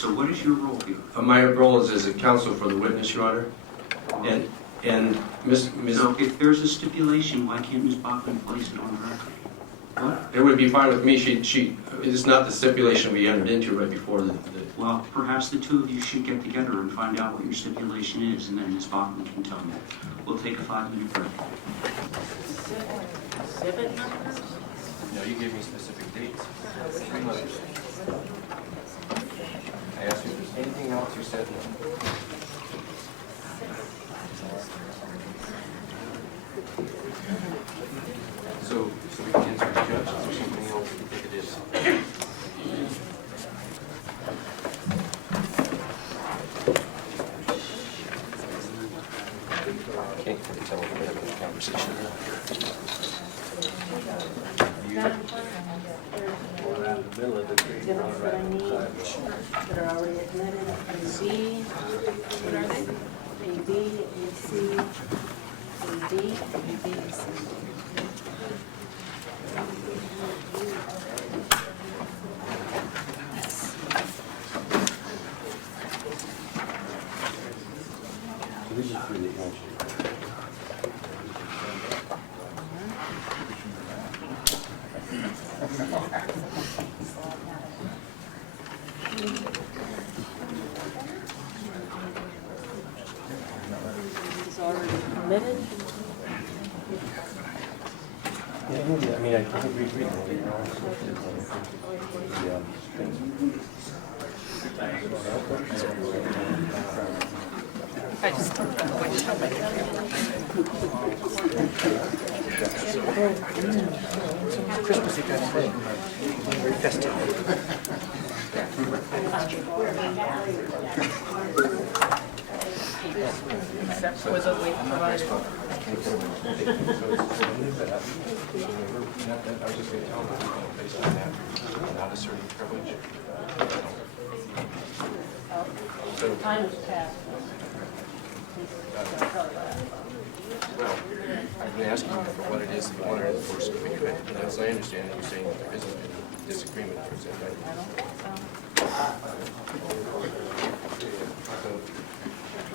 So what is your role here? My role is as a counsel for the witness, Your Honor. And Ms. So if there's a stipulation, why can't Ms. Bachman place it on the record? What? It would be fine with me. It's not the stipulation we entered into right before the Well, perhaps the two of you should get together and find out what your stipulation is, and then Ms. Bachman can tell me. We'll take a 5-minute break. No, you gave me specific dates. 3 months. I asked you if there's anything else, you said no. So we can answer the judge, is there something else you think it is? Can't really tell if we're having a conversation. Exhibits that I need that are already admitted, AB, what are they? AB, AC, AD, AB, and C. It's already permitted. Yeah, I mean, I can't read it. I just don't know which one I Christmas guys today. Very festive. Except for the week provided. I was just going to tell them based on that, not asserting privilege. So, Time has passed. well, I've been asking you for what it is that you want to enforce, if we could. And as I understand it, you're saying that there isn't any disagreement towards that, right?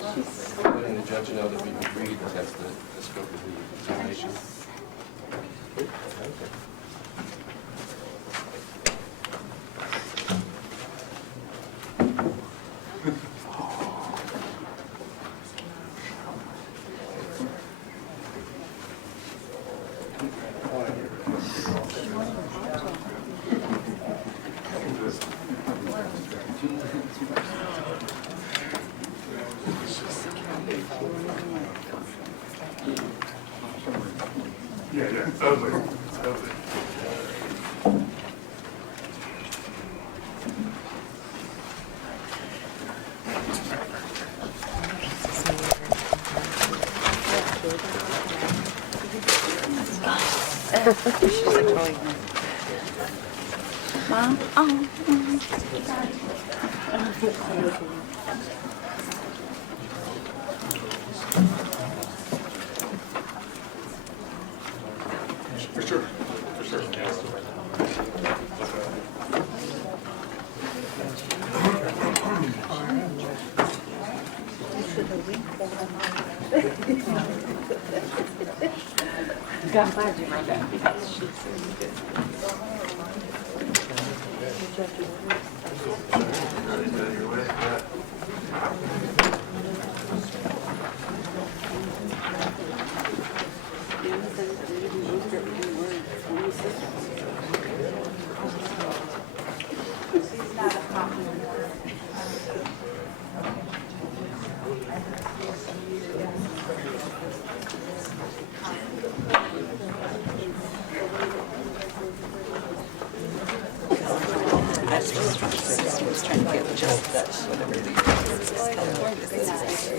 So, letting the judge know that we've agreed that that's the scope of the examination. She's like totally. Mom? Oh. For sure. For sure. I'm glad you wrote that because she's really good. Trying to get just that whatever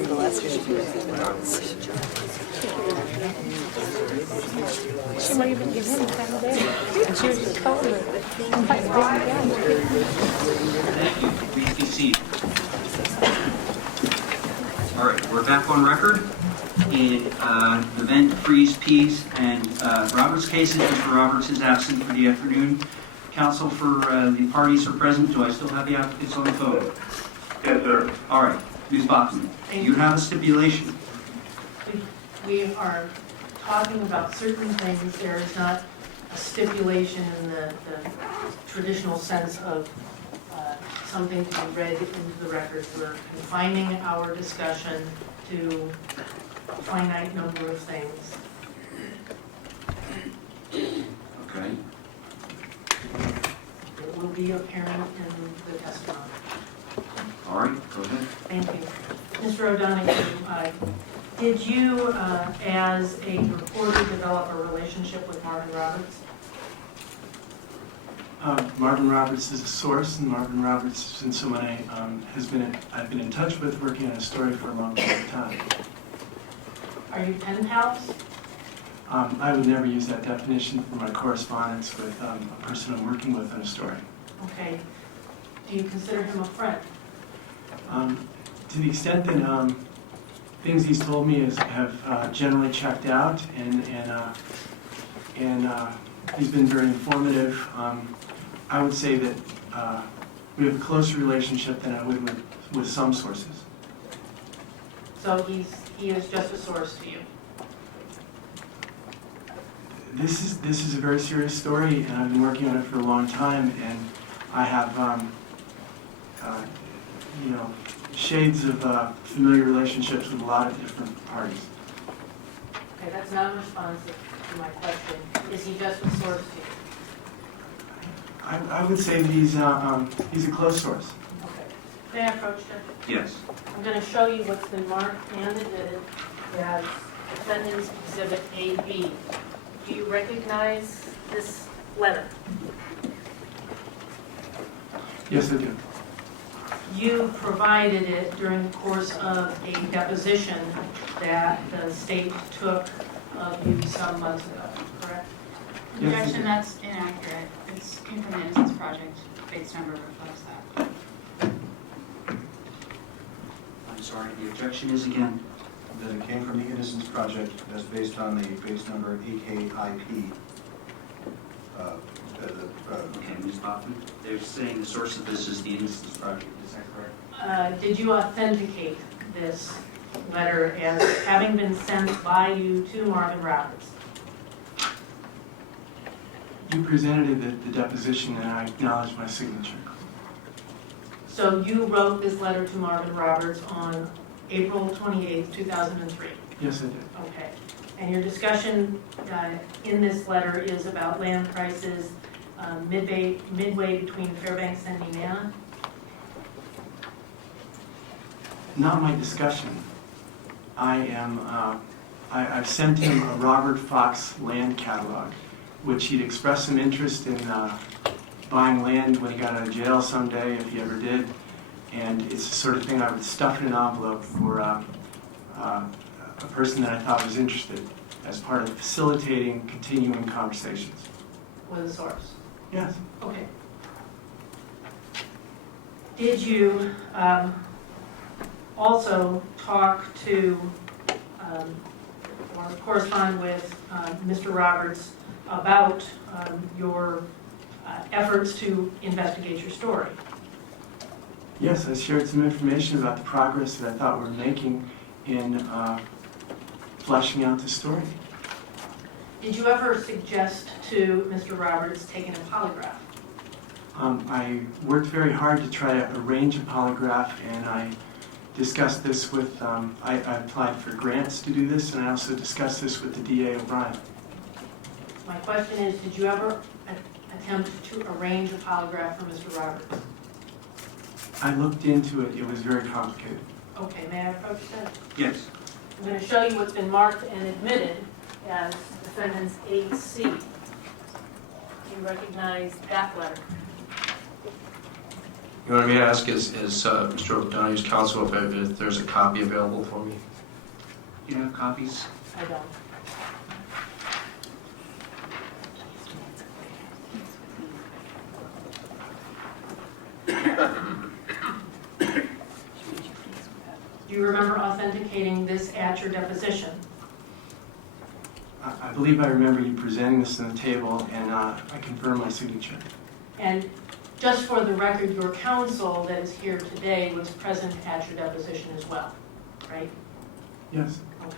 the last year She might even give him time of day. And she was just told her that I'm fighting busy Thank you. Please be seated. All right, we're back on record in the Vent, Freeze, Pease, and Roberts cases. Mr. Roberts is absent for the afternoon. Counsel for the parties are present. Do I still have the applicants on the phone? Yes, sir. All right, Ms. Bachman, you have a stipulation. We are talking about certain things. There is not a stipulation in the traditional sense of something to be read into the record. We're confining our discussion to a finite number of things. Okay. It will be apparent in the testimony. All right, go ahead. Thank you. Mr. O'Donoghue, did you, as a reporter, develop a relationship with Marvin Roberts? Marvin Roberts is a source, and Marvin Roberts has been someone I've been in touch with, working on a story for a long period of time. Are you pen pals? I would never use that definition for my correspondence with a person I'm working with on a story. Okay. Do you consider him a friend? To the extent that things he's told me have generally checked out, and he's been very informative. I would say that we have a closer relationship than I would with some sources. So he is just a source to you? This is a very serious story, and I've been working on it for a long time, and I have shades of familiar relationships with a lot of different parties. Okay, that's not responsive to my question. Is he just a source to you? I would say that he's a close source. Okay. May I approach him? Yes. I'm going to show you what's been marked and admitted as Defendant's Exhibit AB. Do you recognize this letter? Yes, I do. You provided it during the course of a deposition that the state took of you some months ago, correct? Yes, I Objection, do. that's inaccurate. It's came from the Innocence Project. Base number reflects that. I'm sorry, the objection is again. That it came from the Innocence Project, that's based on the base number AKIP. Okay, Ms. Bachman, they're saying the source of this is the Innocence Project. Is that correct? Did you authenticate this letter as having been sent by you to Marvin Roberts? You presented it at the deposition, and I acknowledged my signature. So you wrote this letter to Marvin Roberts on April 28, 2003? Yes, I did. Okay. And your discussion in this letter is about land prices midway between Fairbanks and Indiana? Not my discussion. I've sent him a Robert Fox land catalog, which he'd expressed some interest in buying land when he got out of jail someday, if he ever did. And it's the sort of thing I would stuff in an envelope for a person that I thought was interested, as part of facilitating continuing conversations. With a source? Yes. Okay. Did you also talk to or correspond with Mr. Roberts about your efforts to investigate your story? Yes, I shared some information about the progress that I thought we were making in fleshing out the story. Did you ever suggest to Mr. Roberts taking a polygraph? I worked very hard to try to arrange a polygraph, and I discussed this with, I applied for grants to do this, and I also discussed this with the DA O'Brien. My question is, did you ever attempt to arrange a polygraph for Mr. Roberts? I looked into it. It was very complicated. Okay, may I approach that? Yes. I'm going to show you what's been marked and admitted as Defendant's AC. Do you recognize that letter? You wanted me to ask, is Mr. O'Donoghue's counsel if there's a copy available for me? Do you have copies? I don't. Do you remember authenticating this at your deposition? I believe I remember you presenting this on the table, and I confirm my signature. And just for the record, your counsel that is here today was present at your deposition as well, right? Yes. Okay.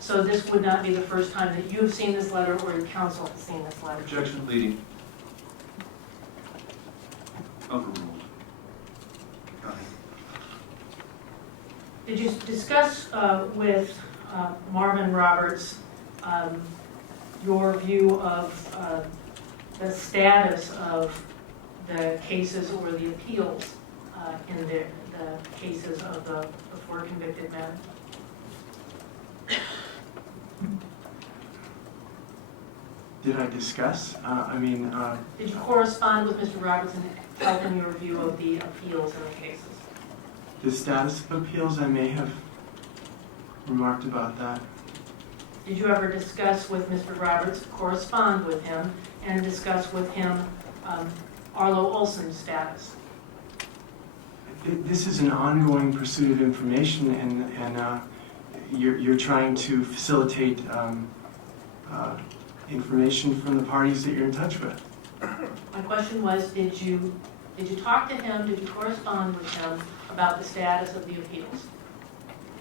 So this would not be the first time that you've seen this letter or your counsel has seen this letter? Objection leading. Overruled. Go ahead. Did you discuss with Marvin Roberts your view of the status of the cases or the appeals in the cases of the four convicted men? Did I discuss? Did you correspond with Mr. Roberts and tell him your view of the appeals in the cases? The status of appeals, I may have remarked about that. Did you ever discuss with Mr. Roberts, correspond with him, and discuss with him Arlo Olson's status? This is an ongoing pursuit of information, and you're trying to facilitate information from the parties that you're in touch with. My question was, did you talk to him, did you correspond with him about the status of the appeals?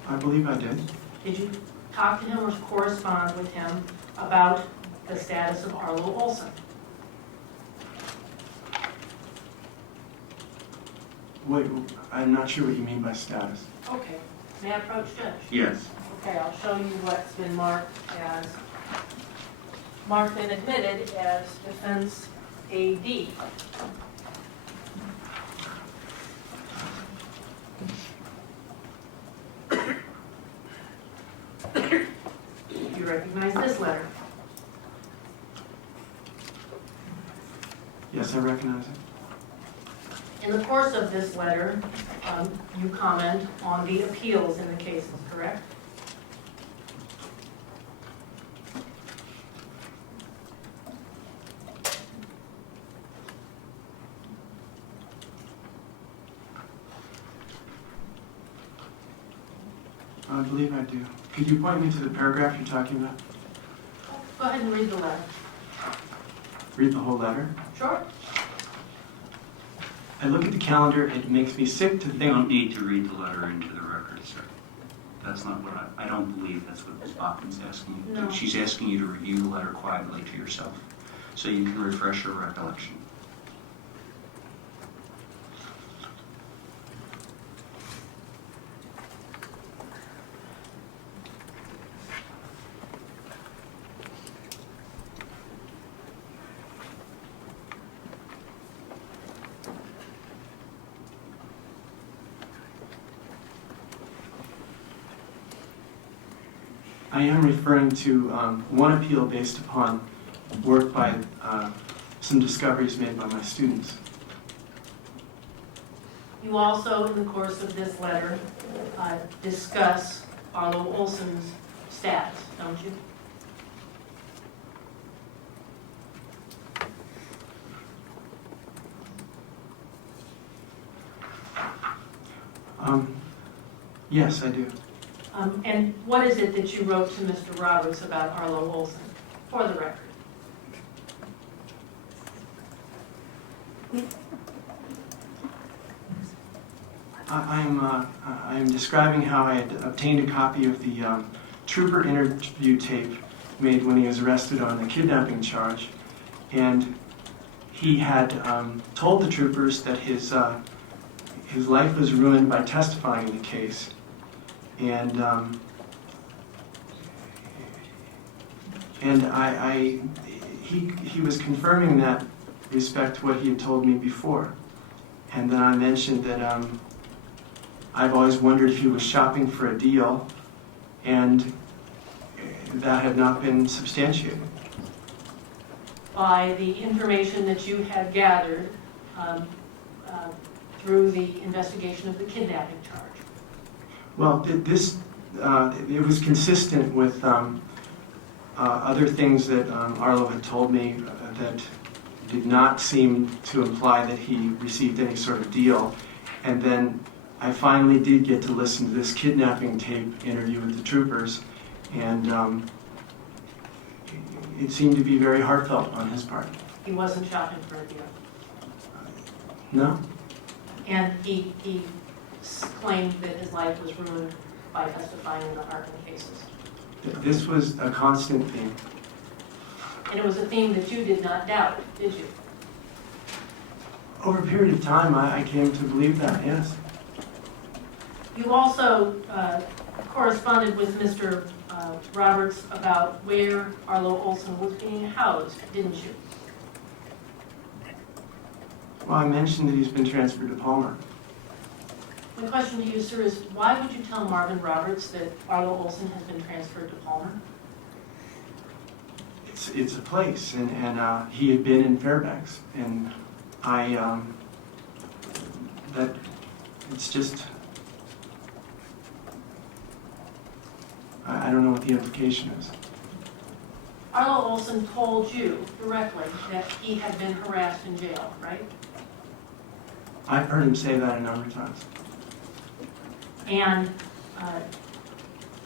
I believe I did. Did you talk to him or correspond with him about the status of Arlo Olson? Wait, I'm not sure what you mean by status. Okay. May I approach Judge? Yes. Okay, I'll show you what's been marked and admitted as defense AD. You recognize this letter? Yes, I recognize it. In the course of this letter, you comment on the appeals in the cases, correct? I believe I do. Could you point me to the paragraph you're talking about? Go ahead and read the letter. Read the whole letter. Sure. I look at the calendar, it makes me sick to You think. don't need to read the letter into the record, sir. That's not what I don't believe that's what Ms. Bachman's asking you to do. No. She's asking you to review the letter quietly to yourself so you can refresh your recollection. I am referring to one appeal based upon work by some discoveries made by my students. You also, in the course of this letter, discuss Arlo Olson's status, don't you? Yes, I do. And what is it that you wrote to Mr. Roberts about Arlo Olson, for the record? I am describing how I had obtained a copy of the trooper interview tape made when he was arrested on the kidnapping charge, and he had told the troopers that his life was ruined by testifying in the case, and he was confirming in that respect what he had told me before. And then I mentioned that I've always wondered if he was shopping for a deal, and that had not been substantiated. By the information that you had gathered through the investigation of the kidnapping charge. Well, it was consistent with other things that Arlo had told me that did not seem to imply that he received any sort of deal. And then I finally did get to listen to this kidnapping tape interview with the troopers, and it seemed to be very heartfelt on his part. He wasn't shopping for a deal. No? And he claimed that his life was ruined by testifying in the Hartman cases. This was a constant theme. And it was a theme that you did not doubt, did you? Over a period of time, I came to believe that, yes. You also corresponded with Mr. Roberts about where Arlo Olson was being housed, didn't you? Well, I mentioned that he's been transferred to Palmer. My question to you, sir, is why would you tell Marvin Roberts that Arlo Olson has been transferred to Palmer? It's a place, and he had been in Fairbanks, and it's just, I don't know what the implication is. Arlo Olson told you directly that he had been harassed in jail, right? I've heard him say that a number of times. And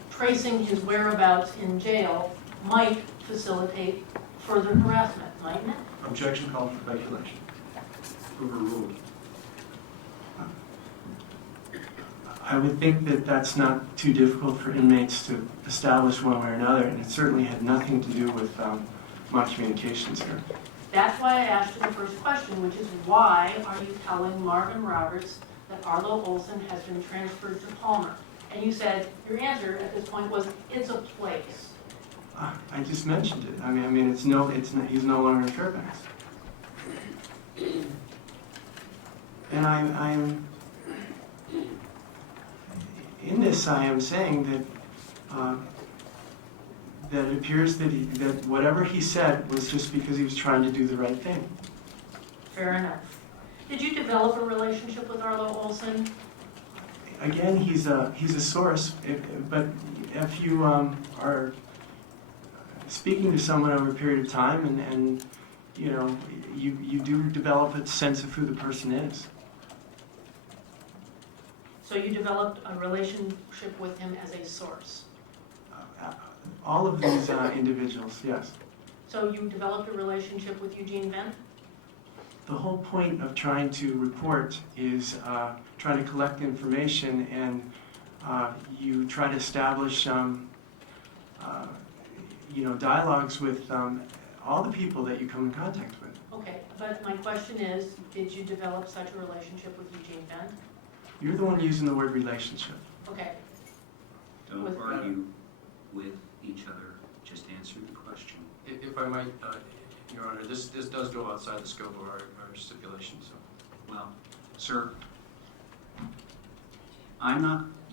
tracing his whereabouts in jail might facilitate further harassment, mightn't it? Objection called for speculation. Overruled. I would think that that's not too difficult for inmates to establish one way or another, and it certainly had nothing to do with my communications here. That's why I asked you the first question, which is why are you telling Marvin Roberts that Arlo Olson has been transferred to Palmer? And you said, your answer at this point was, it's a place. I just mentioned it. I mean, it's not, he's no longer in Fairbanks. And I'm in this, I am saying that that it appears that that whatever he said was just because he was trying to do the right thing. Fair enough. Did you develop a relationship with Arlo Olson? Again, he's a source, but if you are speaking to someone over a period of time, and you know, you do develop a sense of who the person is. So you developed a relationship with him as a source. All of these individuals, yes. So you developed a relationship with Eugene Venn? The whole point of trying to report is trying to collect information, and you try to establish you know, dialogues with all the people that you come in contact with. Okay, but my question is, did you develop such a relationship with Eugene Venn? You're the one using the word relationship. Okay, Don't With- argue with each other, just answer the question. If I might, Your Honor, this does go outside the scope of our stipulation, so. Well, sir,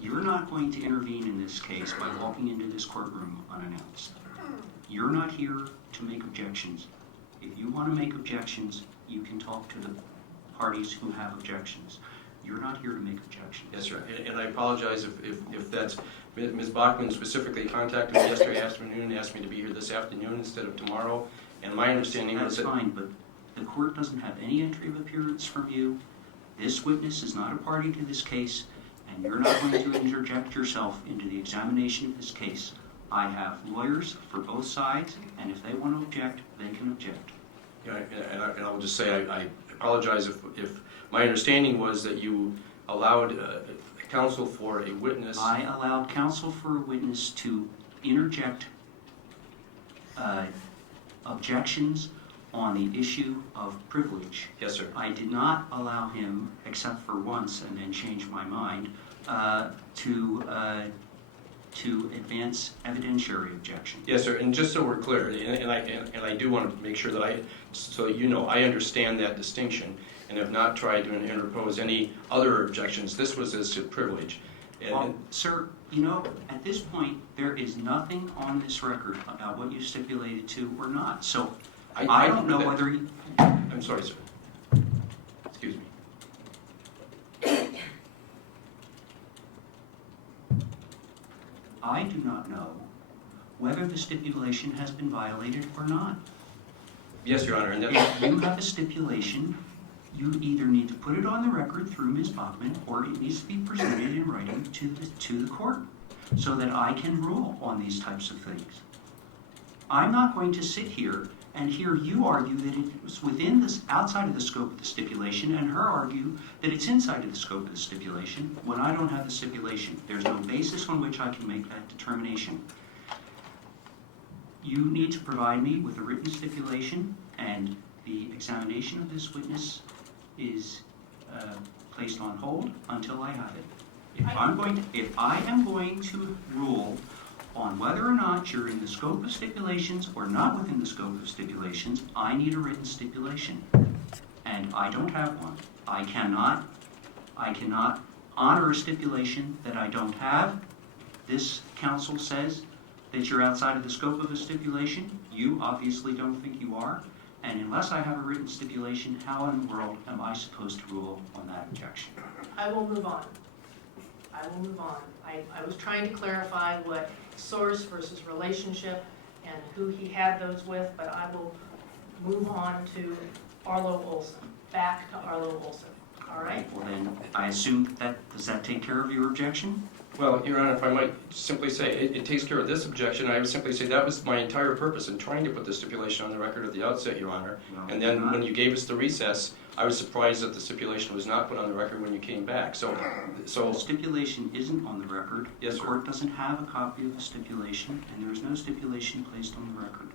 you're not going to intervene in this case by walking into this courtroom unannounced. You're not here to make objections. If you want to make objections, you can talk to the parties who have objections. You're not here to make objections. Yes, sir. And I apologize if that's, Ms. Bachman specifically contacted me yesterday afternoon and asked me to be here this afternoon instead of tomorrow. And my understanding was That's that... fine, but the court doesn't have any entry of appearance from you. This witness is not a party to this case, and you're not going to interject yourself into the examination of this case. I have lawyers for both sides, and if they want to object, they can object. Yeah, and I'll just say I apologize if my understanding was that you allowed counsel for a witness. I allowed counsel for a witness to interject objections on the issue of privilege. Yes, sir. I did not allow him, except for once and then changed my mind, to advance evidentiary objections. Yes, sir. And just so we're clear, and I do want to make sure that so you know, I understand that distinction and have not tried to interpose any other objections. This was as to privilege. Well, sir, you know, at this point, there is nothing on this record about what you stipulated to or not. So I don't know whether you... I'm sorry, sir. Excuse me. I do not know whether the stipulation has been violated or not. Yes, Your Honor. And If you have a stipulation, you either need to put it on the record through Ms. Bachman, or it needs to be presented in writing to the court so that I can rule on these types of things. I'm not going to sit here And here you argue that it was within this, outside of the scope of the stipulation, and her argue that it's inside of the scope of the stipulation, when I don't have the stipulation. There's no basis on which I can make that determination. You need to provide me with a written stipulation, and the examination of this witness is placed on hold until I have it. If I am going to rule on whether or not you're in the scope of stipulations or not within the scope of stipulations, I need a written stipulation. And I don't have one. I cannot honor a stipulation that I don't have. This counsel says that you're outside of the scope of a stipulation. You obviously don't think you are. And unless I have a written stipulation, how in the world am I supposed to rule on that objection? I will move on. I was trying to clarify what source versus relationship and who he had those with, but I will move on to Arlo Olson, back to Arlo Olson. All right? Well then, I assume does that take care of your objection? Well, Your Honor, if I might simply say, it takes care of this objection. I would simply say that was my entire purpose in trying to put the stipulation on the record at the outset, Your Honor. Well, And then when you gave us the recess, I was surprised that the stipulation was not put on the record when you came back. So The stipulation isn't on the record. Yes, The sir. court doesn't have a copy of the stipulation, and there is no stipulation placed on the record.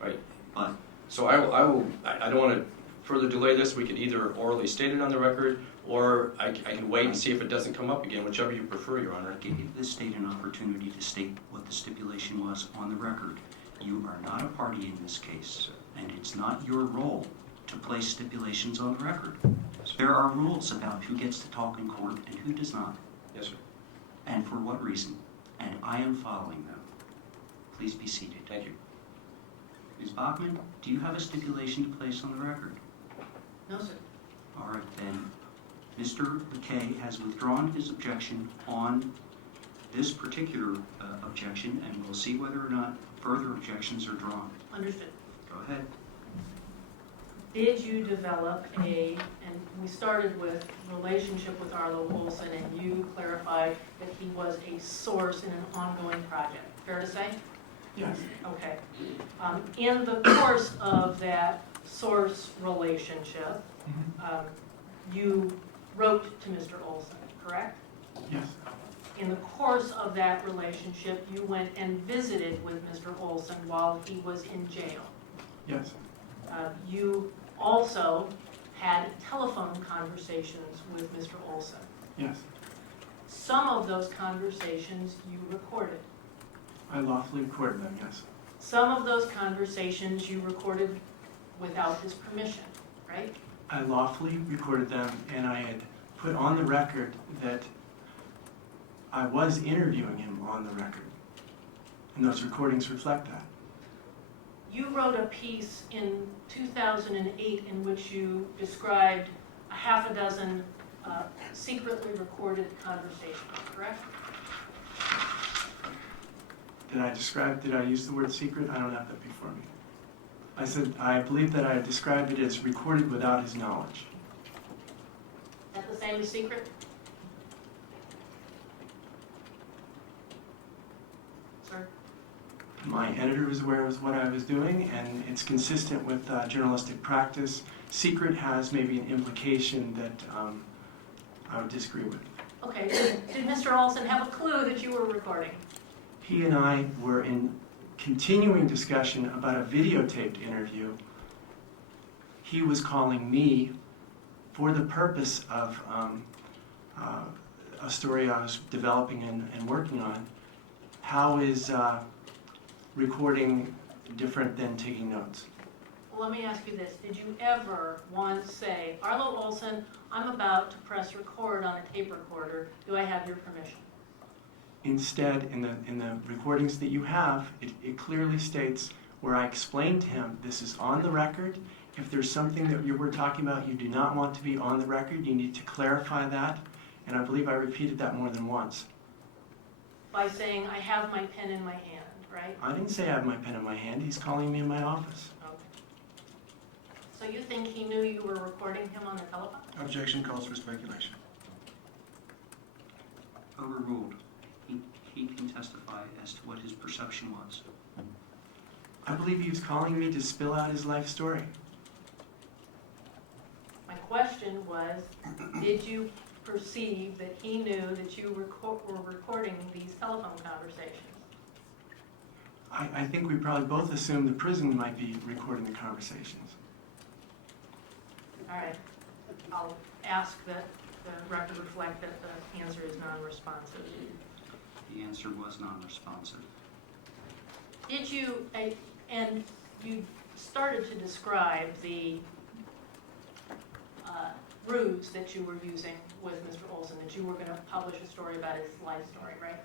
Right. But So I don't want to further delay this. We could either orally state it on the record, or I can wait and see if it doesn't come up again, whichever you prefer, Your Honor. I gave the state an opportunity to state what the stipulation was on the record. You are not a party in this case, and it's not your role to place stipulations on the record. There are rules about who gets to talk in court and who does not, Yes, sir. and for what reason, and I am following them. Please be seated. Thank you. Ms. Bachman, do you have a stipulation to place on the record? No, sir. All right, then. Mr. McKay has withdrawn his objection on this particular objection, and we'll see whether or not further objections are drawn. Understood. Go ahead. Did you develop and we started with relationship with Arlo Olson, and you clarified that he was a source in an ongoing project. Fair to say? Yes. Okay. In the course of that source relationship, you wrote to Mr. Olson, correct? Yes. In the course of that relationship, you went and visited with Mr. Olson while he was in jail. Yes. You also had telephone conversations with Mr. Olson. Yes. Some of those conversations you recorded. I lawfully recorded them, yes. Some of those conversations you recorded without his permission, right? I lawfully recorded them, and I had put on the record that I was interviewing him on the record. And those recordings reflect that. You wrote a piece in 2008 in which you described a half a dozen secretly recorded conversations, correct? Did I use the word secret? I don't have that before me. I said, I believe that I described it as recorded without his knowledge. Is that the same as secret? Sir? My editor was aware of what I was doing, and it's consistent with journalistic practice. Secret has maybe an implication that I would disagree with. Okay, did Mr. Olson have a clue that you were recording? He and I were in continuing discussion about a videotaped interview. He was calling me for the purpose of a story I was developing and working on. How is recording different than taking notes? Well, let me ask you this. Did you ever once say, Arlo Olson, I'm about to press record on a tape recorder. Do I have your permission? Instead, in the recordings that you have, it clearly states where I explained to him, this is on the record. If there's something that you were talking about you do not want to be on the record, you need to clarify that. And I believe I repeated that more than once. By saying, I have my pen in my hand, right? I didn't say I have my pen in my hand. He's calling me in my office. Okay. So you think he knew you were recording him on the telephone? Objection calls for speculation. Overruled. He can testify as to what his perception was. I believe he was calling me to spill out his life story. My question was, did you perceive that he knew that you were recording these telephone conversations? I think we probably both assumed the prison might be recording the conversations. All right, I'll ask that the record reflect that the answer is non-responsive. The answer was non-responsive. Did you, and you started to describe the ruse that you were using with Mr. Olson, that you were going to publish a story about his life story, right?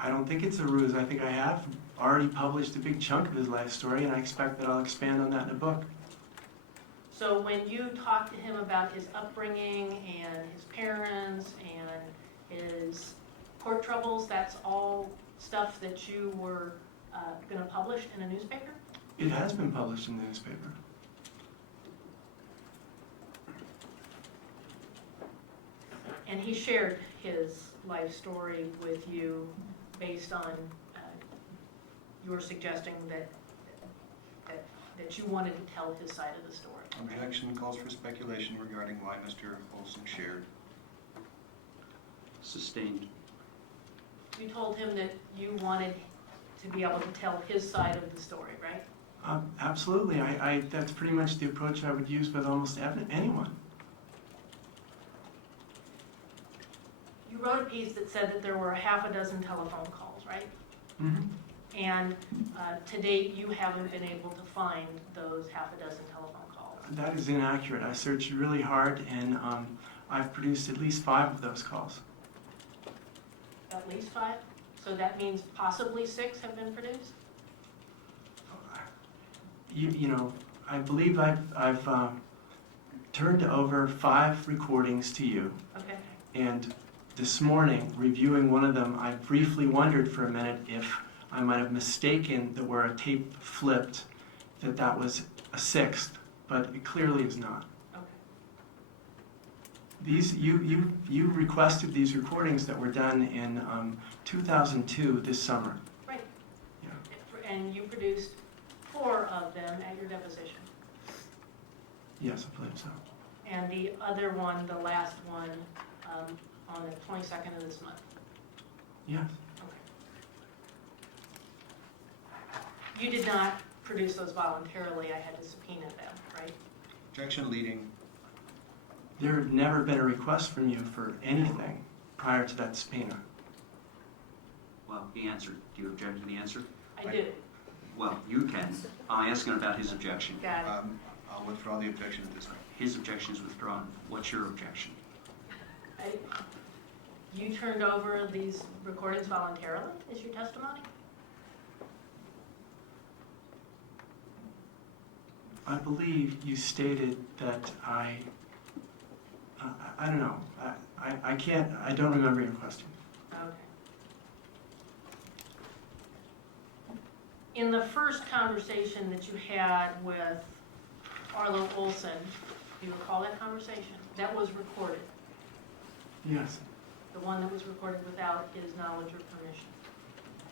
I don't think it's a ruse. I think I have already published a big chunk of his life story, and I expect that I'll expand on that in a book. So when you talked to him about his upbringing and his parents and his court troubles, that's all stuff that you were going to publish in a newspaper? It has been published in the newspaper. And he shared his life story with you based on your suggesting that you wanted to tell his side of the story. Objection calls for speculation regarding why Mr. Olson shared. Sustained. You told him that you wanted to be able to tell his side of the story, right? Absolutely. That's pretty much the approach I would use with almost anyone. You wrote a piece that said that there were half a dozen telephone calls, right? Mm-hmm. And to date, you haven't been able to find those half a dozen telephone calls. That is inaccurate. I searched really hard, and I've produced at least 5 of those calls. At least 5? So that means possibly 6 have been produced? You know, I believe I've turned over 5 recordings to you, Okay. and this morning, reviewing one of them, I briefly wondered for a minute if I might have mistaken that where a tape flipped, that was a 6th, but it clearly is not. Okay. These you requested these recordings that were done in 2002 this summer. Right. Yeah. And you produced 4 of them at your deposition. Yes, I believe so. And the other one, the last one, on the 22nd of this month. Yes. Okay. You did not produce those voluntarily. I had to subpoena them, right? Objection leading. There had never been a request from you for anything prior to that subpoena. Well, he answered. Do you object to the answer? I do. Well, you can. I'm asking about his objection. Got it. I'll withdraw the objection at this time. His objection is withdrawn. What's your objection? You turned over these recordings voluntarily, is your testimony? I believe you stated that I don't know. I don't remember your question. Okay. In the first conversation that you had with Arlo Olson, do you recall that conversation? That was recorded. Yes. The one that was recorded without his knowledge or permission.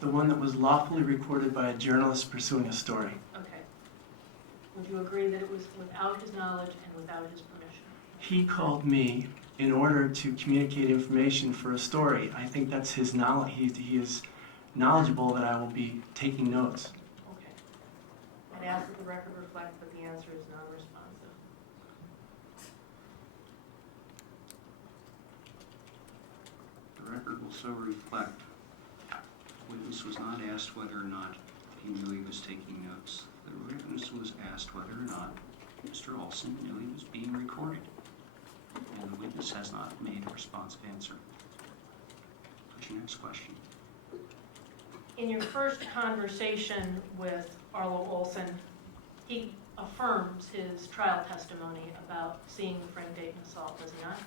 The one that was lawfully recorded by a journalist pursuing a story. Okay. Would you agree that it was without his knowledge and without his permission? He called me in order to communicate information for a story. I think that's his knowledge. He is knowledgeable that I will be taking notes. Okay. I'd ask that the record reflect that the answer is non-responsive. The record will so reflect. Witness was not asked whether or not he knew he was taking notes. The witness was asked whether or not Mr. Olson knew he was being recorded. And the witness has not made a responsive answer. What's your next question? In your first conversation with Arlo Olson, he affirms his trial testimony about seeing Frank Dayton assault, does he not?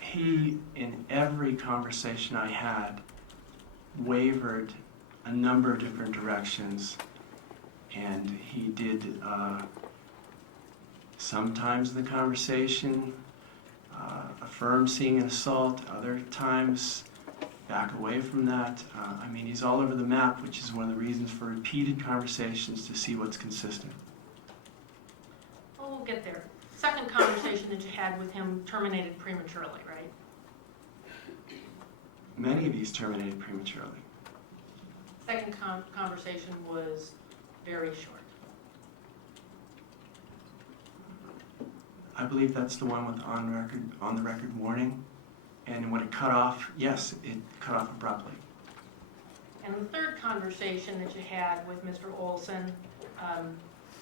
He, in every conversation I had, wavered a number of different directions, and he did sometimes in the conversation affirm seeing an assault, other times back away from that. I mean, he's all over the map, which is one of the reasons for repeated conversations to see what's consistent. Well, we'll get there. Second conversation that you had with him terminated prematurely, right? Many of these terminated prematurely. Second conversation was very short. I believe that's the one with on the record warning. And when it cut off, yes, it cut off abruptly. And the third conversation that you had with Mr. Olson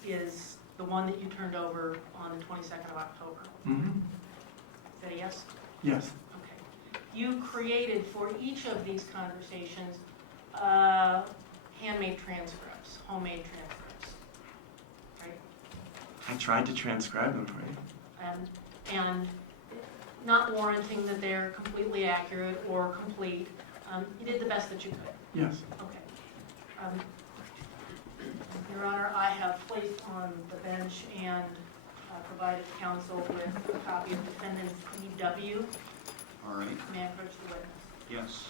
is the one that you turned over on the 22nd of October. Mm-hmm. Is that a yes? Yes. Okay. You created for each of these conversations handmade transcripts, homemade transcripts, right? I tried to transcribe them for you. And not warranting that they're completely accurate or complete, you did the best that you could. Yes. Okay. Your Honor, I have placed on the bench and provided counsel with a copy of defendant's EW. All right, May I approach the witness? yes.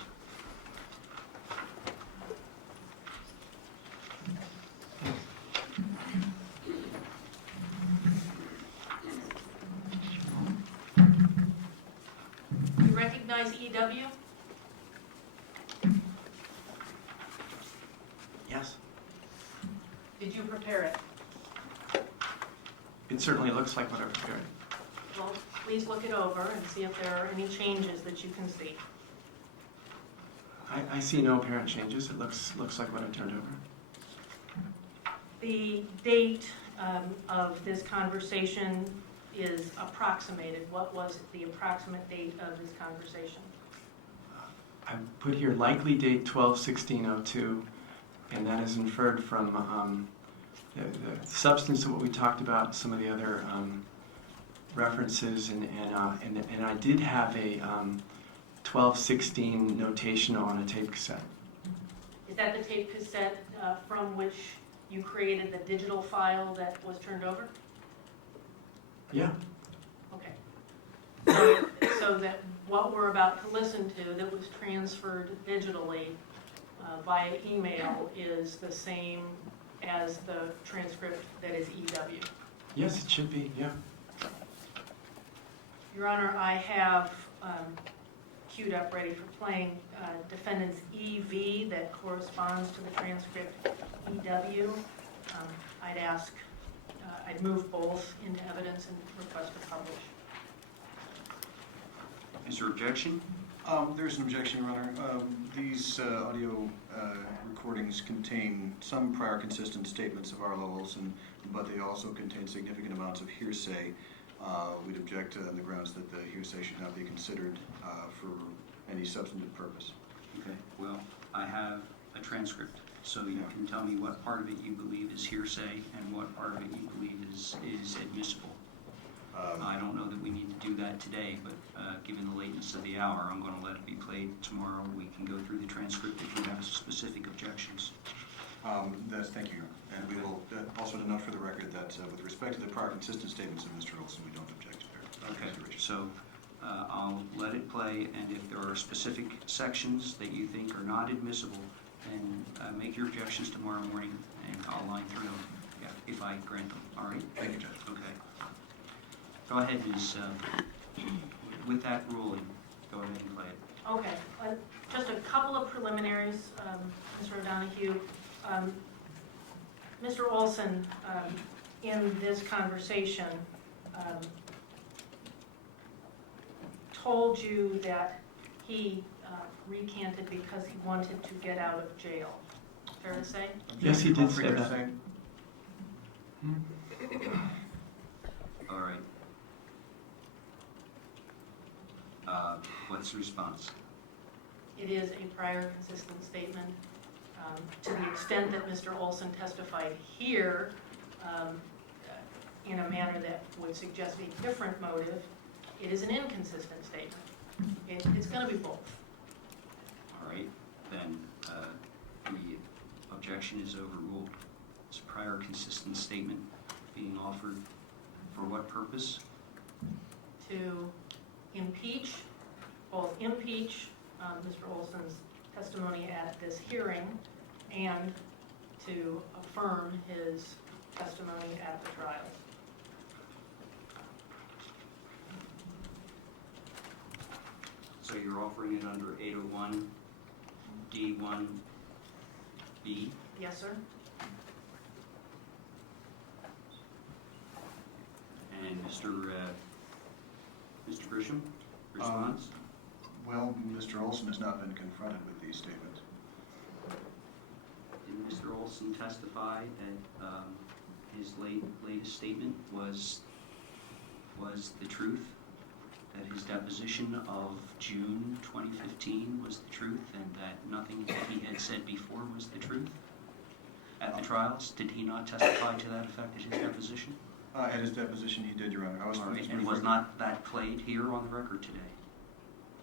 You recognize EW? Yes. Did you prepare it? It certainly looks like what I prepared. Well, please look it over and see if there are any changes that you can see. I see no apparent changes. It looks like what I turned over. The date of this conversation is approximated. What was the approximate date of this conversation? I put here likely date 12/16/02, and that is inferred from the substance of what we talked about, some of the other references, and I did have a 12/16 notation on a tape cassette. Is that the tape cassette from which you created the digital file that was turned over? Yeah. Okay. So that what we're about to listen to that was transferred digitally via email is the same as the transcript that is EW? Yes, it should be. Yeah. Your Honor, I have queued up ready for playing defendant's EV that corresponds to the transcript EW. I'd move both into evidence and request to publish. Is there objection? There's an objection, Your Honor. These audio recordings contain some prior consistent statements of Arlo Olson, but they also contain significant amounts of hearsay. We'd object on the grounds that the hearsay should not be considered for any substantive purpose. Okay, well, I have a transcript, so you can tell me what part of it you believe is hearsay and what part of it you believe is admissible. I don't know that we need to do that today, but given the lateness of the hour, I'm going to let it be played tomorrow. We can go through the transcript if you have specific objections. Thank you, Your Honor. And we will also to note for the record that with respect to the prior consistent statements of Mr. Olson, we don't object to their Okay, consideration. so I'll let it play, and if there are specific sections that you think are not admissible, then make your objections tomorrow morning, and I'll line through them if I grant them. All right? Thank you, Judge. Okay. Go ahead, Ms. With that ruling, go ahead and play it. Okay, just a couple of preliminaries, Mr. O'Donohue. Mr. Olson, in this conversation, told you that he recanted because he wanted to get out of jail. Fair to say? Yes, he did say Fair to that. say. All right. What's the response? It is a prior consistent statement. To the extent that Mr. Olson testified here in a manner that would suggest a different motive, it is an inconsistent statement. It's going to be both. All right, then the objection is overruled. It's a prior consistent statement being offered for what purpose? To both impeach Mr. Olson's testimony at this hearing and to affirm his testimony at the trial. So you're offering it under 801 D1B? Yes, sir? And Mr. Grisham, response? Well, Mr. Olson has not been confronted with these statements. Did Mr. Olson testify that his latest statement was the truth? That his deposition of June 2015 was the truth, and that nothing that he had said before was the truth? At the trials, did he not testify to that effect at his deposition? At his deposition, he did, Your Honor. All right, and was not that played here on the record today?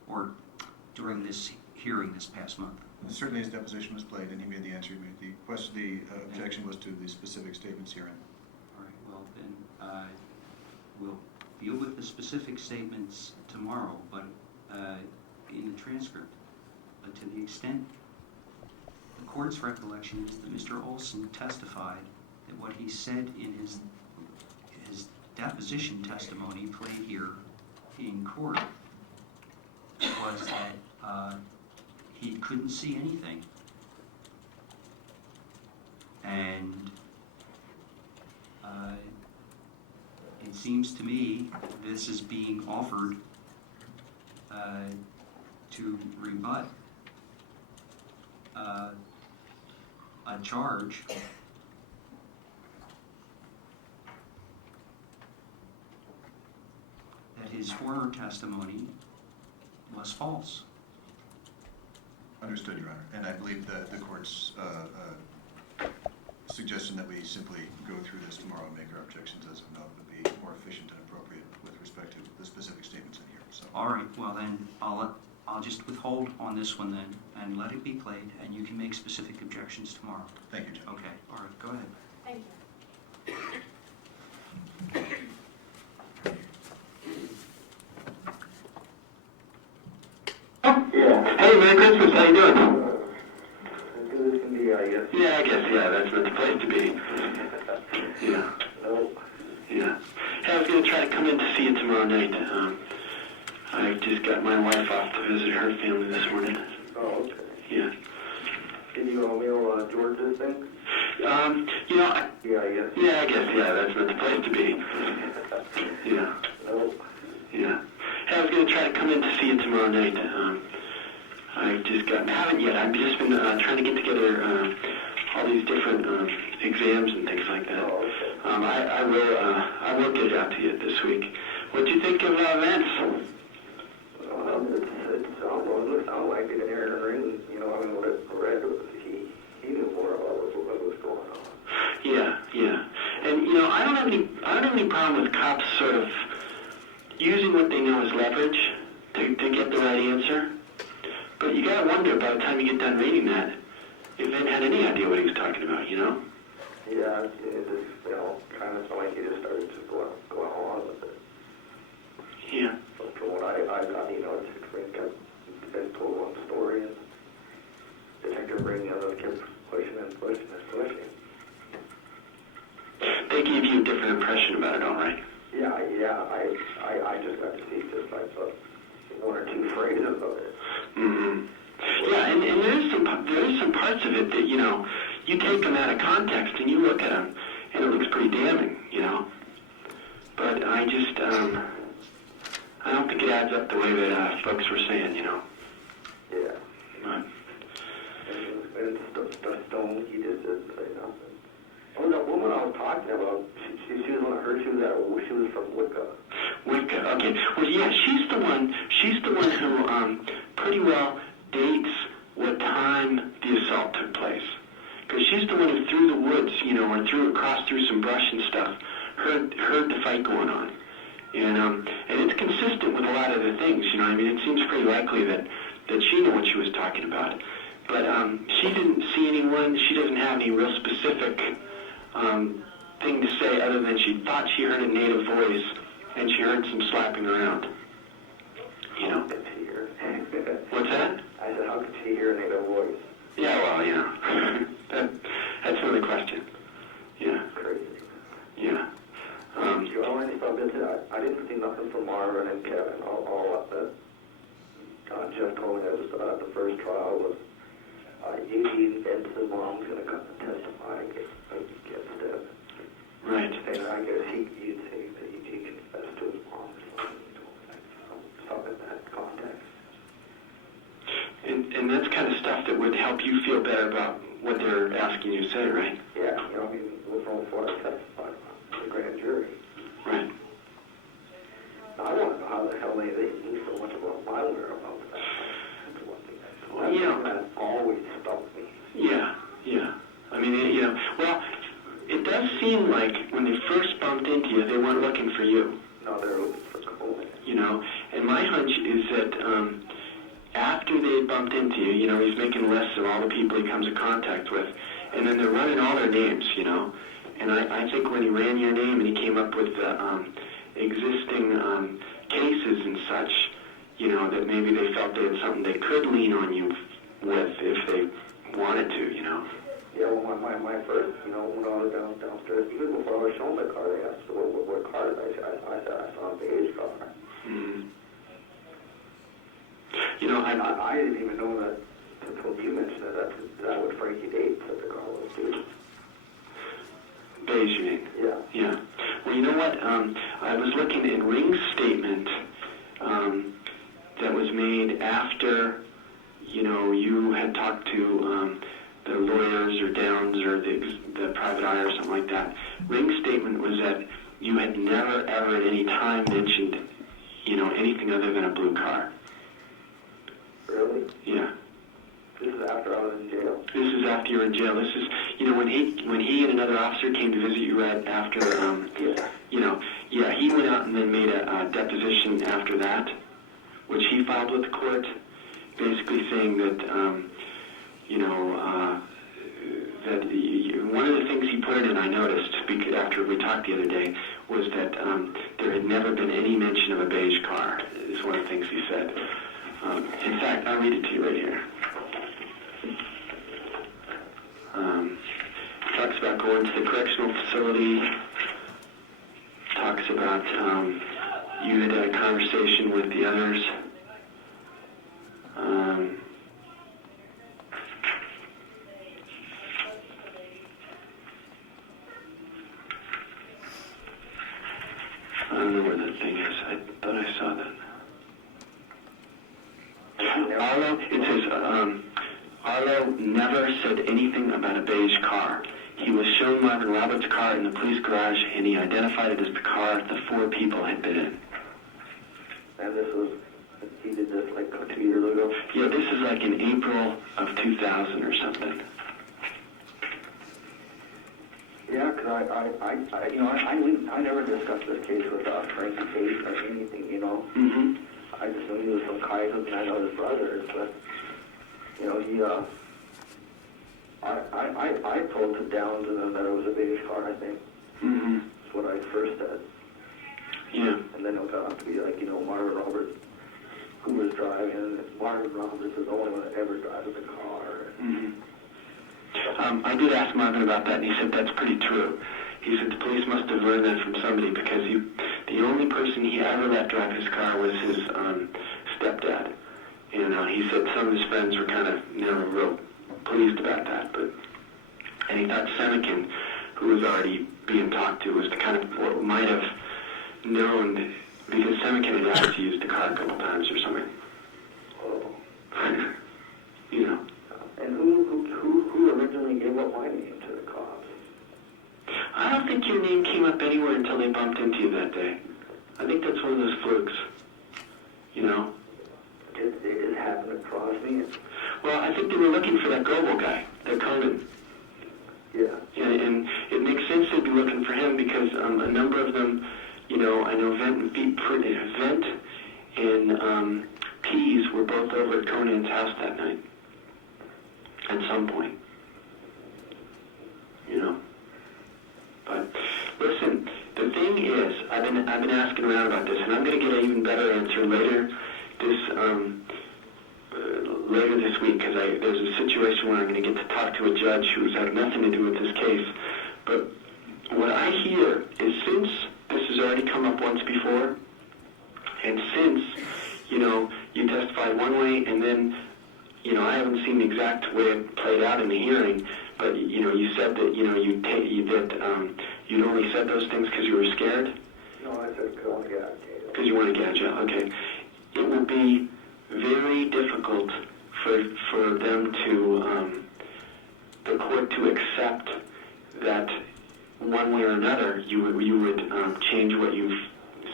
Or during this hearing this past month? Certainly his deposition was played, and he made the answer. He made the question. The objection was to the specific statements herein. All right, well, then we'll deal with the specific statements tomorrow, but in the transcript. But to the extent the court's recollection is that Mr. Olson testified that what he said in his deposition testimony played here in court was that he couldn't see anything. And it seems to me this is being offered to rebut a charge that his former testimony was false. Understood, Your Honor. And I believe that the court's suggestion that we simply go through this tomorrow and make our objections as of now would be more efficient and appropriate with respect to the specific statements in here. So. All right, well then, I'll just withhold on this one then, and let it be played, and you can make specific objections tomorrow. Thank you, Judge. Okay, all right, go ahead. Thank you. Yeah. Hey, Merry Christmas. How you doing? As good as can be, I guess. Yeah, I guess, yeah, that's not the place to be. Yeah. Nope. Yeah. Hey, I was going to try to come in to see you tomorrow night. I just got my wife off to visit her family this morning. Oh, okay. Yeah. Can you mail George this thing? You know, Yeah, I guess. yeah, I guess, yeah, that's not the place to be. Yeah. Nope. Yeah. Hey, I was going to try to come in to see you tomorrow night. Haven't yet. I've just been trying to get together all these different exams and things like that. Oh, okay. I will get it out to you this week. What do you think of Vance? It sounds like it in here, and you know, I mean, what I read was he knew more about what was going on. Yeah, yeah. And you know, I don't have any problem with cops sort of using what they know as leverage to get the right answer. But you gotta wonder by the time you get done reading that, if Vin had any idea what he was talking about, you know? Yeah, it just, you know, kind of sounded like he just started to go along with it. Yeah. But from what I got, you know, it's kept told one story, and Detective Brady kept pushing and pushing and pushing. They gave you a different impression about it, all right? Yeah, I just got to see just like one or two phrases of it. Mm-hmm. Yeah, and there is some parts of it that, you know, you take them out of context and you look at them and it looks pretty damning, you know. But I just, I don't think it adds up the way that folks were saying, you know. Yeah. But, And the stone, he just didn't say nothing. Oh, the woman I was talking about, she was one of her, she was from Wicca. Wicca, okay. Well, yeah, she's the one who pretty well dates what time the assault took place. Because she's the one who through the woods, you know, or crossed through some brush and stuff, heard the fight going on. And it's consistent with a lot of the things, you know. I mean, it seems pretty likely that she knew what she was talking about. But she didn't see anyone. She doesn't have any real specific thing to say other than she thought she heard a native voice and she heard some slapping around. she hear another voice? Yeah, well, yeah. That's another question. Yeah, Crazy. yeah. You know, when I bumped into that, I didn't see nothing from Marvin and Kevin. All up that Jeff told me that was the first trial was Eugene Benson's mom's going to come and testify against him. Right. And I guess you'd say that Eugene confessed to his mom or something in that context. And that's kind of stuff that would help you feel better about what they're asking you to say, right? Yeah, you know, I mean, before I testified to the grand jury. Right. Now, I want to know how the hell they knew so much about my whereabouts. That's one thing. Well, you know, that always stumped me. yeah, yeah. I mean, you know, well, it does seem like when they first bumped into you, they weren't looking for you. No, they're looking for Coleman. You know, and my hunch is that after they bumped into you, you know, he's making lists of all the people he comes in contact with, and then they're running all their names, you know. And I think when he ran your name and he came up with the existing cases and such, you know, that maybe they felt they had something they could lean on you with if they wanted to, you know. Yeah, well, my first, you know, when I was downstairs, even before I was shown the car, they asked what car did I said I saw a beige car. Mm-hmm. You know, I didn't even know that until you mentioned that what Frankie Date said the car was too. beige, you mean? Yeah. Yeah. Well, you know what? I was looking in Ring's statement that was made after, you know, you had talked to the lawyers or Downs or the private eye or something like that. Ring's statement was that you had never, ever at any time mentioned, you know, anything other than a blue car. Really? Yeah. This is after I was in jail. This is after you were in jail. This is, you know, when he and another officer came to visit you right after, Yeah. you know, yeah, he went out and then made a deposition after that, which he filed with the court, basically saying that, you know, that one of the things he put in, I noticed, after we talked the other day, was that there had never been any mention of a beige car, is one of the things he said. In fact, I'll read it to you right here. Talks about going to the correctional facility, talks about you had a conversation with the others. I don't know where that thing is. I thought I saw that. Arlo, it says, Arlo never said anything about a beige car. He was shown Marvin Roberts' car in the police garage, and he identified it as the car the four people had been in. And he did this like 2 years ago? Yeah, this is like in April of 2000 or something. Yeah, because I never discussed this case with Frankie Tate or anything, you know. Mm-hmm. I just knew he was from Kaiser and I know his brothers, but, you know, he, I told to Downs and them that it was a beige car, I think. Mm-hmm. That's what I first said. Yeah. And then it got up to be like, you know, Marvin Roberts, who was driving, and Marvin Roberts is the only one that ever drives the car. Mm-hmm. I did ask Marvin about that, and he said that's pretty true. He said the police must have learned that from somebody because the only person he ever let drive his car was his stepdad. And he said some of his friends were kind of never real pleased about that. And he thought Semikin, who was already being talked to, was the kind of what might have known, because Semikin had asked to use the car a couple times or something. Oh. You know. And who originally gave up my name to the cops? I don't think your name came up anywhere until they bumped into you that day. I think that's one of those flukes. You know? It just happened to cross me. Well, I think they were looking for that Goebel guy, that Conan. Yeah. And it makes sense they'd be looking for him because a number of them, you know, I know Vent and Pease were both over at Conan's house that night. At some point. You know? But listen, the thing is, I've been asking around about this, and I'm going to get an even better answer later this later this week, because there's a situation where I'm going to get to talk to a judge who's had nothing to do with this case. But what I hear is, since this has already come up once before, and since, you testified one way, and then, I haven't seen the exact way it played out in the hearing, but, you said that, you'd only said those things because you were scared? No, I said because I want to get out of jail. Because you want to get out of jail, okay. It will be very difficult for them to, the court to accept that one way or another you would change what you've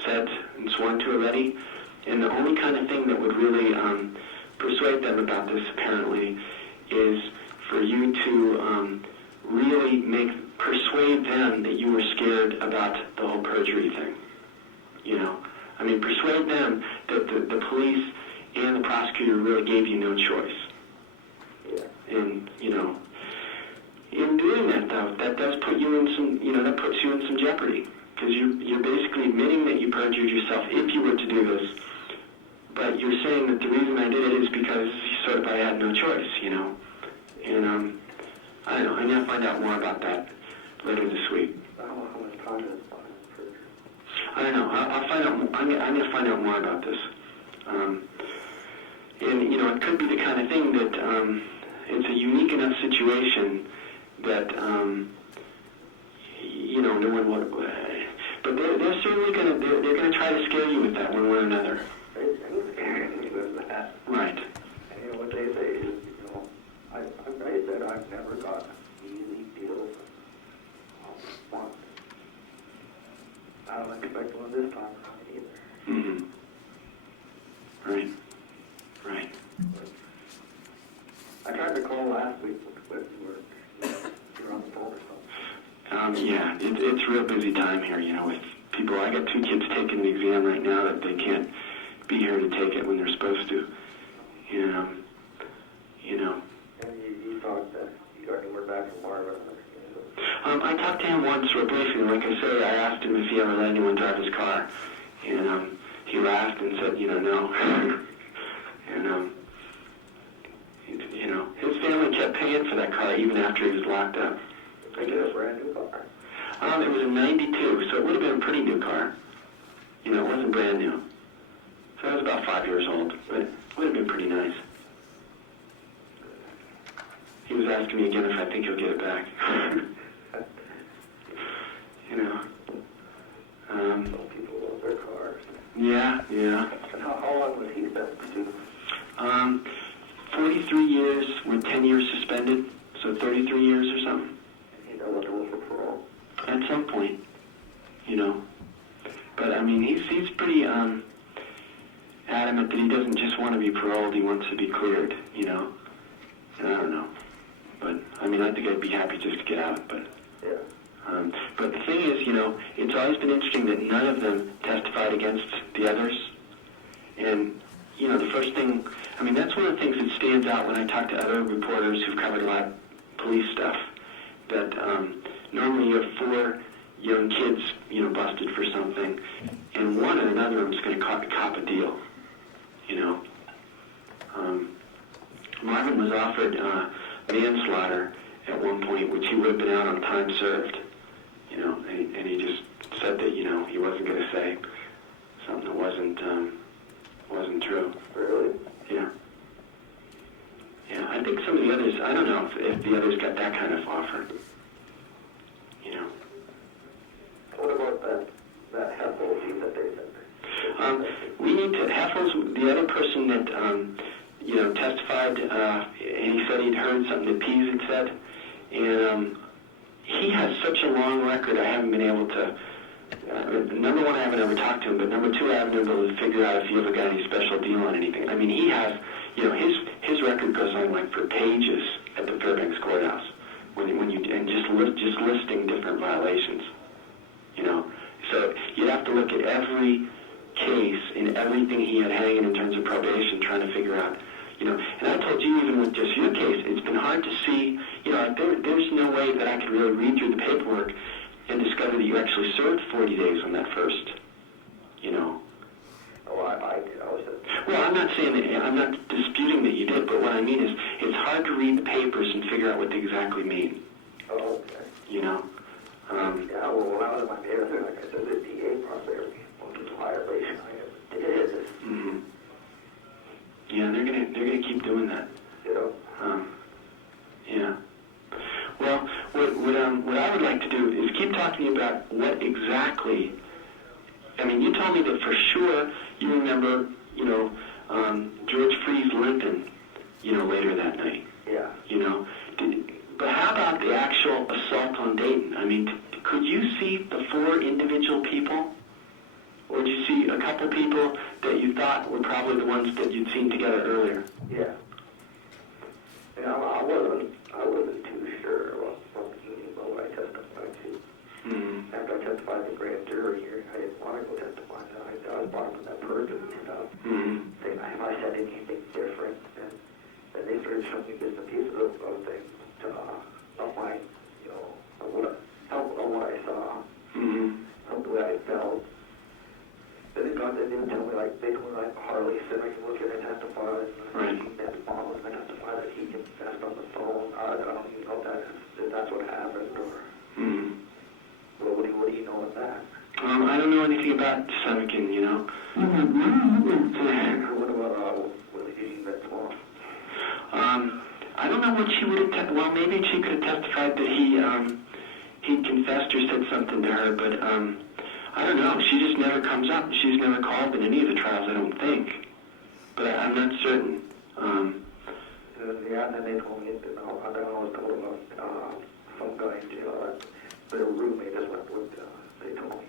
said and sworn to already. And the only kind of thing that would really persuade them about this, apparently, is for you to really persuade them that you were scared about the whole perjury thing. Persuade them that the police and the prosecutor really gave you no choice. Yeah. And, in doing that, though, that does put you in some, that puts you in some jeopardy. Because you're basically admitting that you perjured yourself if you were to do this. But you're saying that the reason I did it is because I had no choice, And, I don't know, I'm going to find out more about that later this week. I don't know how much time it is behind perjury. I don't know. I'll find out. I'm going to find out more about this. And it could be the kind of thing that it's a unique enough situation that no one would. But they're certainly going to they're going to try to scare you with that one way or another. They scared me with that. Right. And what they say is, I said I've never got easy deals once. I don't expect one this time around either. Mm-hmm. Right. Right. I tried to call last week, but you were on the phone or something. Yeah, it's a real busy time here, with people. I got 2 kids taking the exam right now that they can't be here to take it when they're supposed to. And you thought that you got anywhere back from Marvin? I talked to him once real briefly. Like I say, I asked him if he ever let anyone drive his car. And he laughed and said, no. And, his family kept paying for that car even after he was locked up. I guess a brand new car. It was a 92, so it would have been a pretty new car. It wasn't brand new. So it was about 5 years old, but it would have been pretty nice. He was asking me again if I think he'll get it back. Some people love their cars. Yeah. And how long was he sentenced to? 43 years with 10 years suspended, so 33 years or something. And he's eligible for parole. At some point, But he's pretty adamant that he doesn't just want to be paroled; he wants to be cleared. And I don't know, but I think I'd be happy just to get out. But Yeah. but the thing is, it's always been interesting that none of them testified against the others. And the first thing, that's one of the things that stands out when I talk to other reporters who've covered a lot of police stuff. That normally you have 4 young kids, busted for something, and one or another of them is going to cop a deal. Marvin was offered manslaughter at one point, which he would have been out on time served. And he just said that he wasn't going to say something that wasn't true. Really? Yeah. Yeah, I think some of the others, I don't know if the others got that kind of offer. What about that Heffel that they said? We need to, Heffel's the other person that, testified, and he said he'd heard something that Pease had said, and he has such a long record, I haven't been able to, number one, I haven't ever talked to him, but number two, I haven't been able to figure out if he ever got any special deal on anything. He has, his record goes on like for pages at the Fairbanks courthouse, just listing different violations, So you'd have to look at every case and everything he had hanging in terms of probation, trying to figure out, And I told you, even with just your case, it's been hard to see, there's no way that I could really read through the paperwork and discover that you actually served 40 days on that first, Oh, I was just... Well, I'm not saying that, I'm not disputing that you did, but what I mean is it's hard to read the papers and figure out what they exactly mean, Oh, okay. you know? Yeah, well, when I was in my neighborhood, like I said, the DA process was a violation. I ever did. Mm-hmm. Yeah, they're gonna keep doing that. You know? Yeah. Well, what I would like to do is keep talking about what exactly. I mean, you told me that for sure you remember, you know, George Freeze limping, you know, later that night. Yeah. You know, but how about the actual assault on Dayton? I mean, could you see the 4 individual people? Or did you see a couple people that you thought were probably the ones that you'd seen together earlier? Yeah. You know, I wasn't too sure what I testified to. Mm-hmm. After I testified to the grand jury here, I didn't want to go testify. I was brought up in that perjury stuff. Mm-hmm. Saying have I said anything different? And they started showing me bits and pieces of things of my, you know, of what I saw, Mm-hmm. of the way I felt. They didn't tell me they told me Harley said I can look at it and testify. Right. And Mom was going to testify that he confessed on the phone. I don't even know if that's what happened or. Mm-hmm. Well, what do you know of that? I don't know anything about Senecan, you know. What about Willie Jean Betswell? I don't know what she would have. Well, maybe she could have testified that he confessed or said something to her, but I don't know. She just never comes up. She's never called in any of the trials, I don't think. But I'm not certain. Yeah, and then they told me that I was told about some guy in jail. Their roommate is what they told me.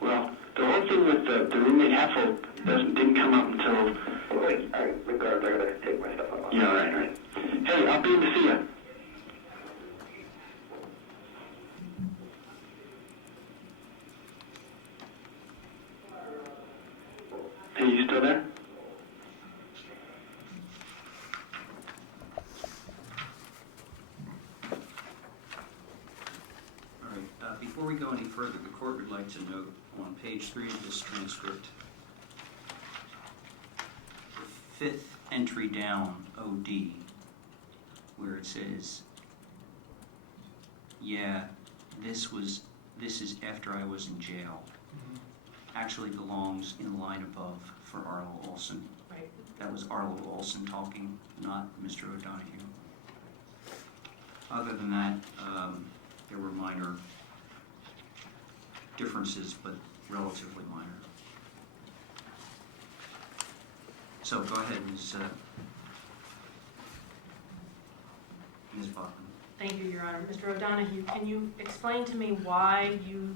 Well, the whole thing with the roommate Heffel didn't come up until. Well, regardless, I gotta take my stuff out. Yeah, right. Hey, I'll be in to see you. Hey, you still there? All right, before we go any further, the court would like to note on page 3 of this transcript, the 5th entry down, OD, where it says, yeah, this is after I was in jail, actually belongs in the line above for Arlo Olson. Right. That was Arlo Olson talking, not Mr. O'Donoghue. Other than that, there were minor differences, but relatively minor. So go ahead, Ms. Bachman. Thank you, Your Honor. Mr. O'Donoghue, can you explain to me why you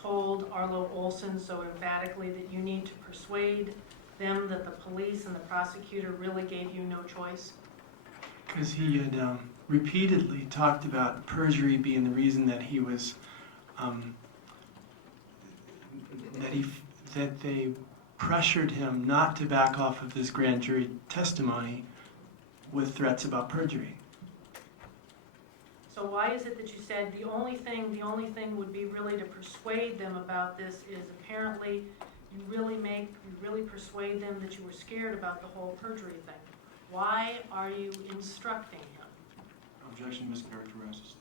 told Arlo Olson so emphatically that you need to persuade them that the police and the prosecutor really gave you no choice? Because he had repeatedly talked about perjury being the reason that he was, that they pressured him not to back off of his grand jury testimony with threats about perjury. So why is it that you said the only thing would be really to persuade them about this is apparently you really persuade them that you were scared about the whole perjury thing? Why are you instructing him? Objection mischaracterizes.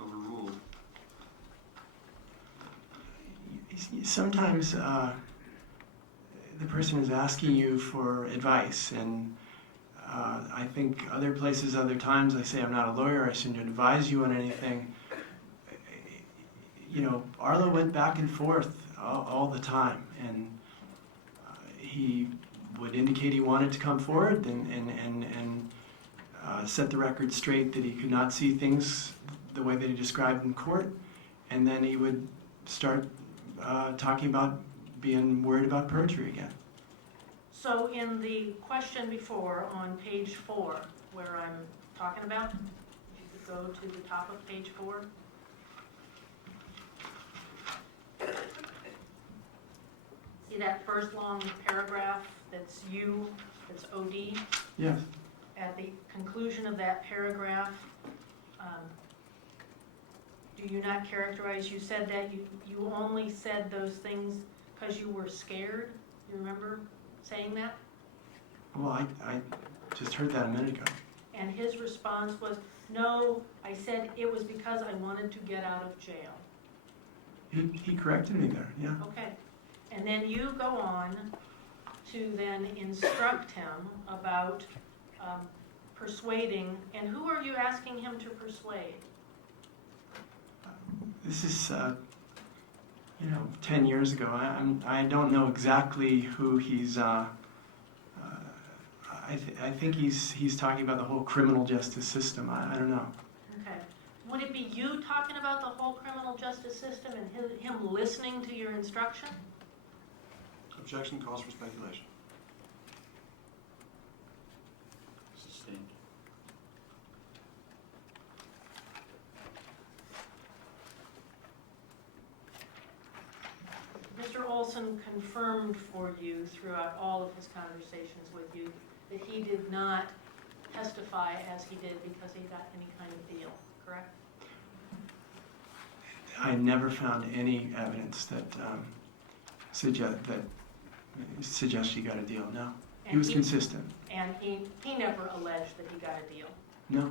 Overruled. Sometimes the person is asking you for advice, and I think other places, other times, I say I'm not a lawyer, I shouldn't advise you on anything. You know, Arlo went back and forth all the time, and he would indicate he wanted to come forward and set the record straight that he could not see things the way that he described in court, and then he would start talking about being worried about perjury again. So in the question before on page 4, where I'm talking about, if you could go to the top of page 4. See that first long paragraph that's that's OD? Yes. At the conclusion of that paragraph, do you not characterize, you said that you only said those things because you were scared? You remember saying that? Well, I just heard that a minute ago. And his response was, no, I said it was because I wanted to get out of jail. He corrected me there, yeah. Okay. And then you go on to then instruct him about persuading, and who are you asking him to persuade? This is, 10 years ago. I don't know exactly who he's. I think he's talking about the whole criminal justice system. I don't know. Okay. Would it be you talking about the whole criminal justice system and him listening to your instruction? Objection calls for speculation. Sustained. Mr. Olson confirmed for you throughout all of his conversations with you that he did not testify as he did because he got any kind of deal, correct? I never found any evidence that suggests he got a deal. No, he was consistent. And he never alleged that he got a deal. No.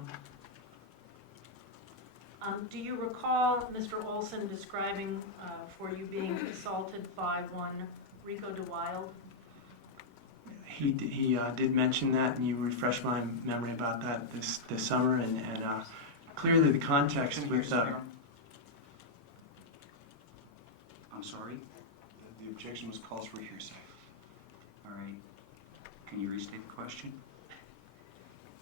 Do you recall Mr. Olson describing for you being assaulted by one Rico DeWild? He did mention that, and you refreshed my memory about that this summer, and clearly the context with. I'm sorry? The objection was calls for hearsay. All right. Can you restate the question?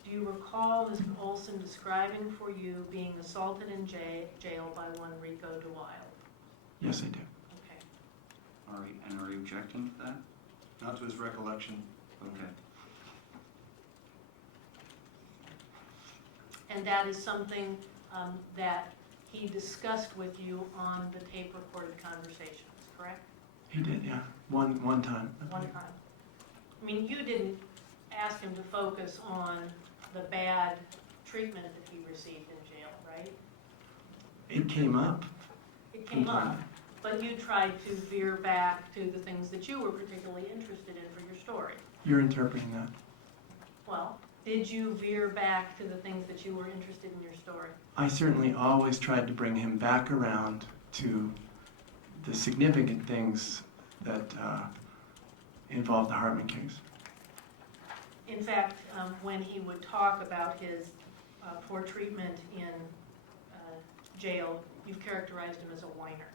Do you recall Mr. Olson describing for you being assaulted in jail by one Rico DeWild? Yes, I do. Okay. All right. And are you objecting to that? Not to his recollection. Okay. And that is something that he discussed with you on the tape-recorded conversations, correct? He did, yeah. One time. One time. I mean, you didn't ask him to focus on the bad treatment that he received in jail, right? It came up. It came up, but you tried to veer back to the things that you were particularly interested in for your story. You're interpreting that. Well, did you veer back to the things that you were interested in your story? I certainly always tried to bring him back around to the significant things that involve the Hartman case. In fact, when he would talk about his poor treatment in jail, you've characterized him as a whiner.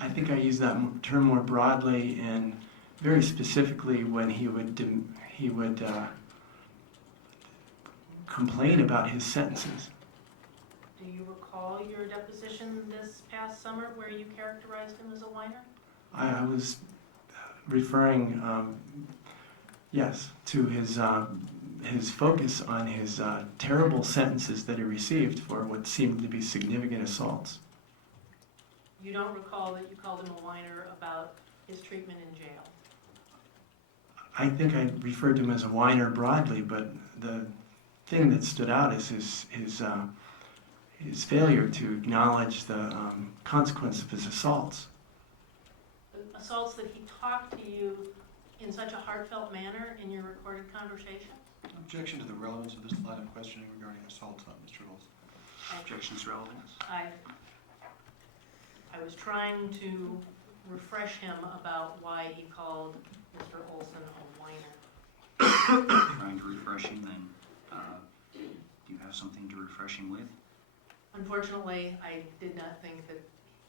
I think I use that term more broadly and very specifically when he would complain about his sentences. Do you recall your deposition this past summer where you characterized him as a whiner? I was referring, yes, to his focus on his terrible sentences that he received for what seemed to be significant assaults. You don't recall that you called him a whiner about his treatment in jail? I think I referred to him as a whiner broadly, but the thing that stood out is his failure to acknowledge the consequence of his assaults. The assaults that he talked to you in such a heartfelt manner in your recorded conversation? Objection to the relevance of this line of questioning regarding assault on Mr. Olson. Objection's relevance. I was trying to refresh him about why he called Mr. Olson a whiner. Trying to refresh him, then do you have something to refresh him with? Unfortunately, I did not think that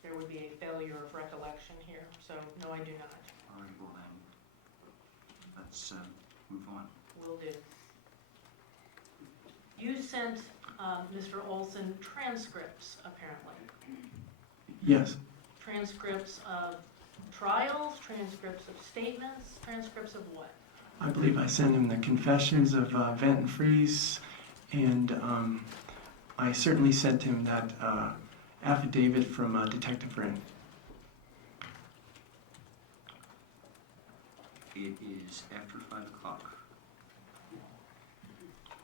there would be a failure of recollection here, so no, I do not. All right, well then, let's move on. Will do. You sent Mr. Olson transcripts, apparently. Yes. Transcripts of trials, transcripts of statements, transcripts of what? I believe I sent him the confessions of Vent and Freeze, and I certainly sent him that affidavit from Detective Wren. It is after 5 o'clock.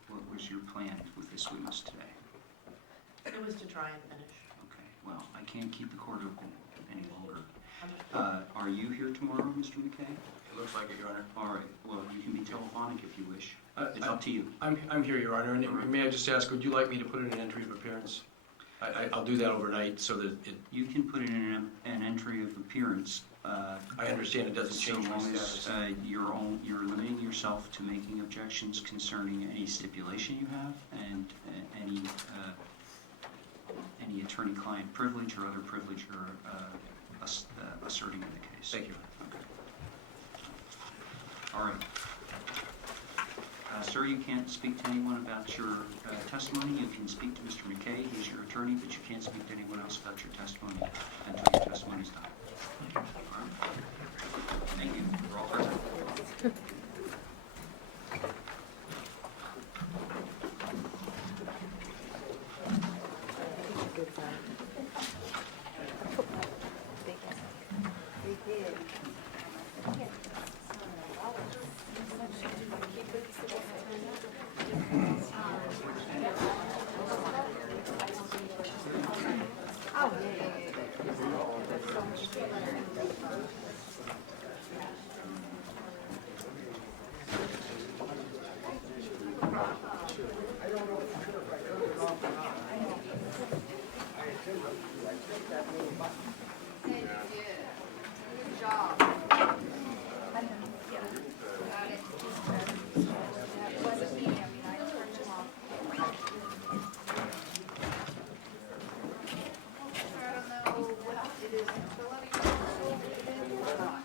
What was your plan with this witness today? It was to try and finish. Okay, well, I can't keep the court open any longer. Are you here tomorrow, Mr. McKay? It looks like it, Your Honor. All right, well, you can be telephonic if you wish. It's up to you. I'm here, Your Honor, and may I just ask, would you like me to put in an entry of appearance? I'll do that overnight so that it, You can put in an entry of appearance. I understand it doesn't change my status. So long as you're limiting yourself to making objections concerning any stipulation you have and any attorney-client privilege or other privilege you're asserting in the case. Thank you. Okay. All right. Sir, you can't speak to anyone about your testimony. You can speak to Mr. McKay, he's your attorney, but you can't speak to anyone else about your testimony until your testimony's done. All right. Thank you. We're all present. I